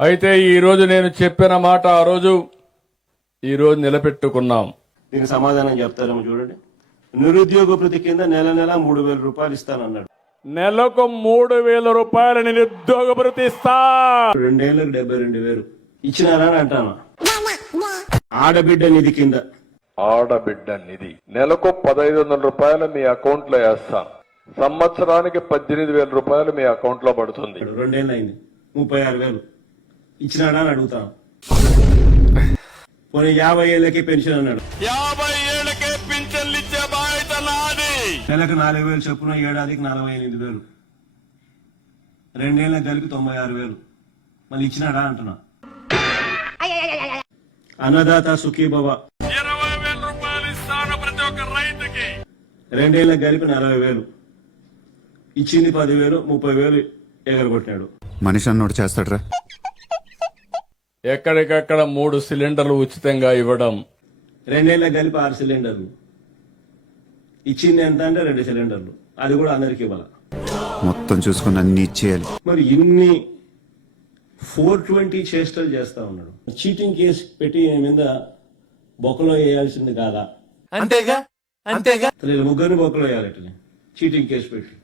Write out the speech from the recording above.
అయితే ఈ రోజు నేను చెప్పిన మాట ఆ రోజు ఈ రోజు నిలబెట్టుకున్నాం. దీనికి సమాధానం చెప్తారేమో చూడండి. నిరుద్యోగ భృతి కింద నెల 3,000 రూపాయలు ఇస్తానన్నాడు. నెలకు 3,000 రూపాయలు నిరుద్యోగ భృతి ఇస్తా. 2 ఏళ్ళకి 72,000 ఇచ్చినారా అని అంటాను. ఆడబిడ్డ నిధి కింద ఆడబిడ్డ నిధి నెలకు 1,500 రూపాయలు మీ అకౌంట్ లో వేస్తాం. సంవత్సరానికి 18,000 రూపాయలు మీ అకౌంట్ లో పడుతుంది. 2 ఏళ్ళు అయింది, 36,000 ఇచ్చినాడా అని అడుగుతాను. పోనీ 50 ఏళ్ళకి పెన్షన్ అన్నాడు. 50 ఏళ్ళకే పింఛన్లు ఇచ్చే బాధ్యత నాది. నెలకు 4,000 చొప్పున, ఏడాదికి 48,000, 2 ఏళ్ళకి కలిపి 96,000 మళ్ళీ ఇచ్చినాడా అంటున్నా. అన్నదాత సుఖీభవ 20,000 రూపాయలు ఇస్తాను ప్రతి ఒక్క రైతుకి. 2 ఏళ్ళకి కలిపి 40,000 ఇచ్చింది. 10,000, 30,000 ఎగరగొట్టినాడు. మనిషి అన్నోడు చేస్తాడ్రా. ఎక్కడికక్కడ 3 సిలిండర్లు ఉచితంగా ఇవ్వడం. 2 ఏళ్ళకి కలిపి 6 సిలిండర్లు ఇచ్చింది. ఎంత అంటే 2 సిలిండర్లు, అది కూడా అందరికి ఇవ్వాల. మొత్తం చూసుకుని అన్ని ఇచ్చేయాలి. మరి ఇన్ని 420 చేష్టలు చేస్తా ఉన్నాడు. చీటింగ్ కేసు పెట్టి మీద బొక్కలో వేయాల్సింది కాదా? అంతేగా ముగ్గురిని బొక్కలో వేయాలి. చీటింగ్ కేసు పెట్టి